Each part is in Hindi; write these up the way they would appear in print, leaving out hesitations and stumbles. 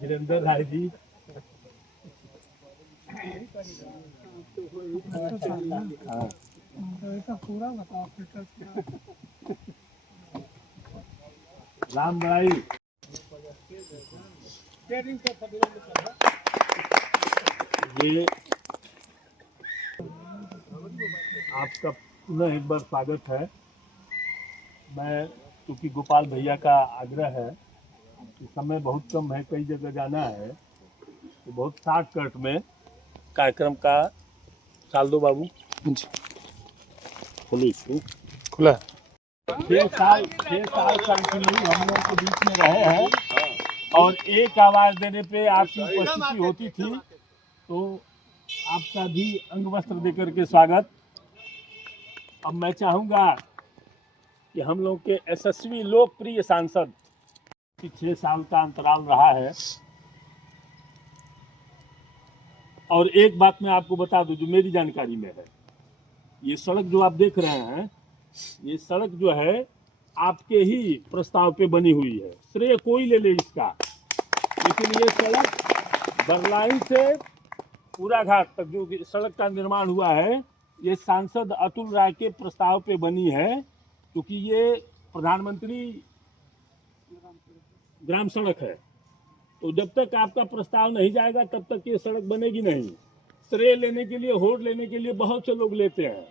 वीरेंद्र राय जी राम भाई ये आपका पुनः एक बार स्वागत है। मैं क्योंकि गोपाल भैया का आग्रह है कि समय बहुत कम है, कई जगह जाना है, तो बहुत शॉर्टकट में कार्यक्रम का साल दो बाबू खोलो इसको खुला 6 साल कंटिन्यू हम लोग के बीच में रहे हैं और एक आवाज देने पे आपकी उपस्थिति होती थी, तो आपका भी अंग वस्त्र देकर के स्वागत। अब मैं चाहूंगा कि हम लोग के यशस्वी लोकप्रिय सांसद की 6 साल का अंतराल रहा है, और एक बात मैं आपको बता दूं जो मेरी जानकारी में है, ये सड़क जो आप देख रहे हैं, ये सड़क जो है आपके ही प्रस्ताव पे बनी हुई है, श्रेय कोई ले ले इसका, लेकिन ये सड़क बरलाई से पूरा घाट तक जो सड़क का निर्माण हुआ है, ये सांसद अतुल राय के प्रस्ताव पे बनी है, क्योंकि ये प्रधानमंत्री ग्राम सड़क है। तो जब तक आपका प्रस्ताव नहीं जाएगा तब तक ये सड़क बनेगी नहीं। श्रेय लेने के लिए, होड़ लेने के लिए बहुत से लोग लेते हैं।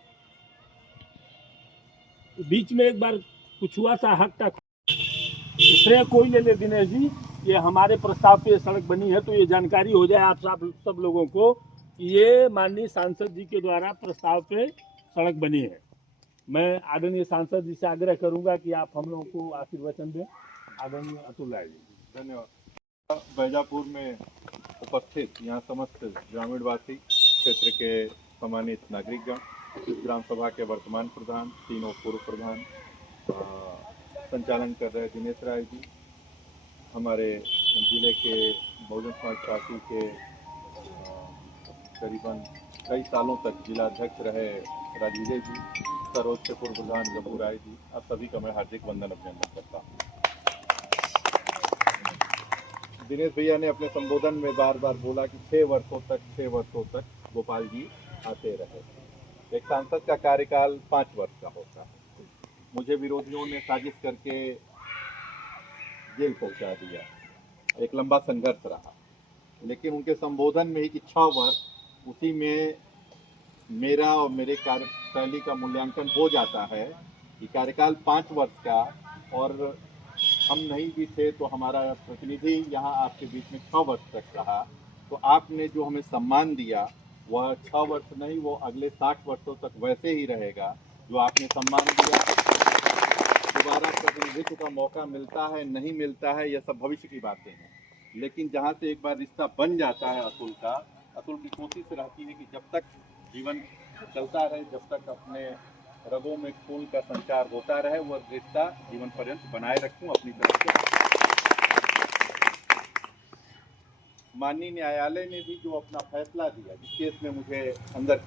बीच में एक बार कुछ हुआ था हक तक, तो श्रेय कोई ले ले दिनेश जी, ये हमारे प्रस्ताव पे सड़क बनी है, तो ये जानकारी हो जाए आप सब लोगों को कि ये माननीय सांसद जी के द्वारा प्रस्ताव पे सड़क बनी है। मैं आदरणीय सांसद जी से आग्रह करूंगा कि आप हम लोगों को आशीर्वचन दें। आदरणीय अतुल राय जी। धन्यवाद। बैजापुर में उपस्थित यहाँ समस्त ग्रामीणवासी क्षेत्र के सम्मानित नागरिकगण, ग्राम सभा के वर्तमान प्रधान, तीनों पूर्व प्रधान, संचालन कर रहे दिनेश राय जी, हमारे जिले के बहुजन समाज पार्टी के करीबन कई सालों तक जिला अध्यक्ष रहे राजविजय जी, सर्वोच्च पूर्व प्रधान गब्बू राय जी, आप सभी का मैं हार्दिक वंदन अभिनंदन करता हूँ। दिनेश भैया ने अपने संबोधन में बार बार बोला कि 6 वर्षों तक गोपाल जी आते रहे। एक सांसद का कार्यकाल 5 वर्ष का होता है। मुझे विरोधियों ने साजिश करके जेल पहुंचा दिया, एक लंबा संघर्ष रहा, लेकिन उनके संबोधन में ही कि 6 वर्ष, उसी में मेरा और मेरे कार्यशैली का मूल्यांकन हो जाता है कि कार्यकाल 5 वर्ष का, और हम नहीं भी थे तो हमारा प्रतिनिधि यहाँ आपके बीच में 6 वर्ष तक रहा, तो आपने जो हमें सम्मान दिया वह 6 वर्ष नहीं, वो अगले 60 वर्षों तक वैसे ही रहेगा। जो आपने सम्मान दिया, दोबारा प्रतिनिधित्व का मौका मिलता है नहीं मिलता है, यह सब भविष्य की बातें हैं, लेकिन जहाँ से एक बार रिश्ता बन जाता है अतुल की कोशिश रहती है कि जब तक जीवन चलता रहे, जब तक अपने रगों में खून का संचार होता रहे, वह रिश्ता जीवन पर्यंत बनाए रखूं अपनी तरफ से। माननीय न्यायालय ने भी जो अपना फैसला दिया, जिस केस में मुझे अंदर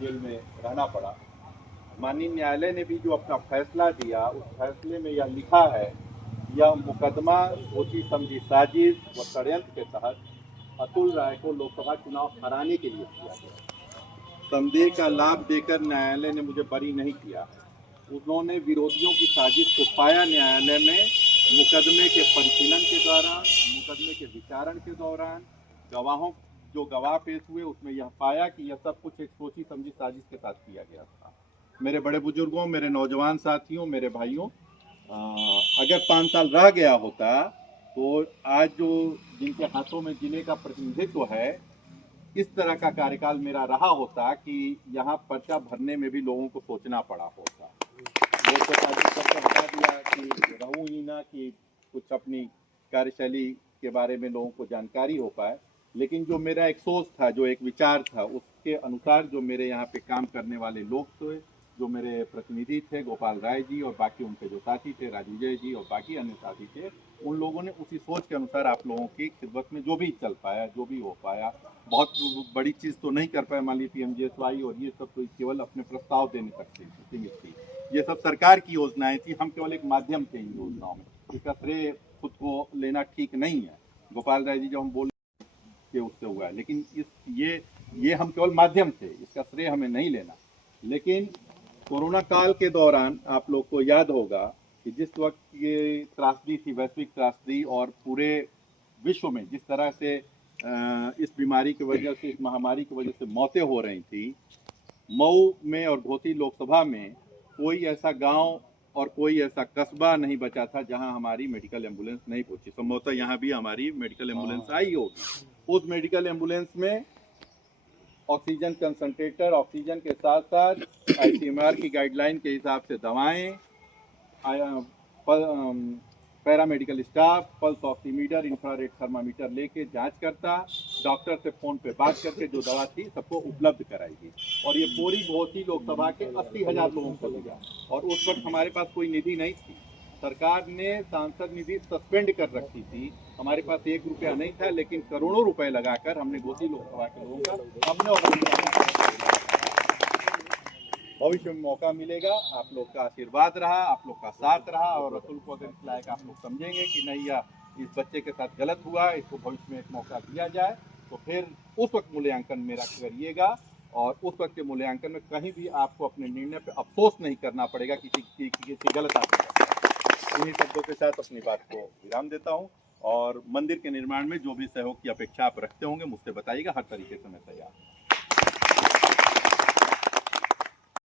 जेल में रहना पड़ा, माननीय न्यायालय ने भी जो अपना फैसला दिया, उस फैसले में यह लिखा है, यह मुकदमा सोची समझी साजिश व षड्यंत्र के तहत अतुल राय को लोकसभा चुनाव हराने के लिए किया गया। संदेह का लाभ देकर न्यायालय ने मुझे बरी नहीं किया। उन्होंने विरोधियों की साजिश को पाया न्यायालय में, मुकदमे के परिशीलन के दौरान, मुकदमे के विचारण के दौरान जो गवाह पेश हुए उसमें यह पाया कि यह सब कुछ एक सोची समझी साजिश के साथ किया गया था। मेरे बड़े बुजुर्गों, मेरे नौजवान साथियों, मेरे भाइयों, अगर 5 साल रह गया होता तो आज जो जिनके हाथों में जिले का प्रतिनिधित्व है, इस तरह का कार्यकाल मेरा रहा होता कि यहाँ पर्चा भरने में भी लोगों को सोचना पड़ा होता। लोग तो हटा दिया कि रहूं ही ना, कि कुछ अपनी कार्यशैली के बारे में लोगों को जानकारी हो पाए। लेकिन जो मेरा एक सोच था, जो एक विचार था, उसके अनुसार जो मेरे यहाँ पे काम करने वाले लोग थे, जो मेरे प्रतिनिधि थे गोपाल राय जी और बाकी उनके जो साथी थे राजविजय जी और बाकी अन्य साथी थे, उन लोगों ने उसी सोच के अनुसार आप लोगों की खिदमत में जो भी चल पाया, जो भी हो पाया, बहुत बड़ी चीज़ तो नहीं कर पाए, मान लीजिए PMGSY और ये सब तो केवल अपने प्रस्ताव देने तक से सीमित थी। ये सब सरकार की योजनाएं थी, हम केवल एक माध्यम थे इन योजनाओं में। इसका श्रेय खुद को लेना ठीक नहीं है। गोपाल राय जी जब हम बोल के उससे हुआ है, लेकिन ये हम केवल माध्यम थे, इसका श्रेय हमें नहीं लेना। लेकिन कोरोना काल के दौरान आप लोग को याद होगा कि जिस वक्त ये त्रासदी थी, वैश्विक त्रासदी, और पूरे विश्व में जिस तरह से इस बीमारी की वजह से, इस महामारी की वजह से मौतें हो रही थी, मऊ में और घोसी लोकसभा में कोई ऐसा गांव और कोई ऐसा कस्बा नहीं बचा था जहां हमारी मेडिकल एम्बुलेंस नहीं पहुंची। संभवतः यहाँ भी हमारी मेडिकल एम्बुलेंस आई होगी। उस मेडिकल एम्बुलेंस में ऑक्सीजन कंसंट्रेटर, ऑक्सीजन के साथ साथ ICMR की गाइडलाइन के हिसाब से दवाएं, paramedical staff, pulse oximeter, infrared thermometer लेके जांच करता, डॉक्टर से फोन पे बात करके जो दवा थी सबको उपलब्ध कराएगी। और ये पूरी घोसी लोकसभा के 80,000 लोगों को दिया। और उस वक्त हमारे पास कोई निधि नहीं थी, सरकार ने सांसद निधि सस्पेंड कर रखी थी, हमारे पास 1 रुपया नहीं था, लेकिन करोड़ों रुपए लगाकर हमने घोसी लोकसभा के लोगों का हमने और भविष्य में मौका मिलेगा। आप लोग का आशीर्वाद रहा, आप लोग का साथ रहा, और रसूल को अगर इस लायक आप लोग समझेंगे कि नहीं या इस बच्चे के साथ गलत हुआ, इसको भविष्य में एक मौका दिया जाए, तो फिर उस वक्त मूल्यांकन मेरा करिएगा। और उस वक्त के मूल्यांकन में कहीं भी आपको अपने निर्णय पे अफसोस नहीं करना पड़ेगा किसी गलत आदमी। इन्हीं शब्दों के साथ अपनी बात को विराम देता हूँ। और मंदिर के निर्माण में जो भी सहयोग की अपेक्षा आप रखते होंगे मुझसे बताइएगा, हर तरीके से मैं तैयार हूँ।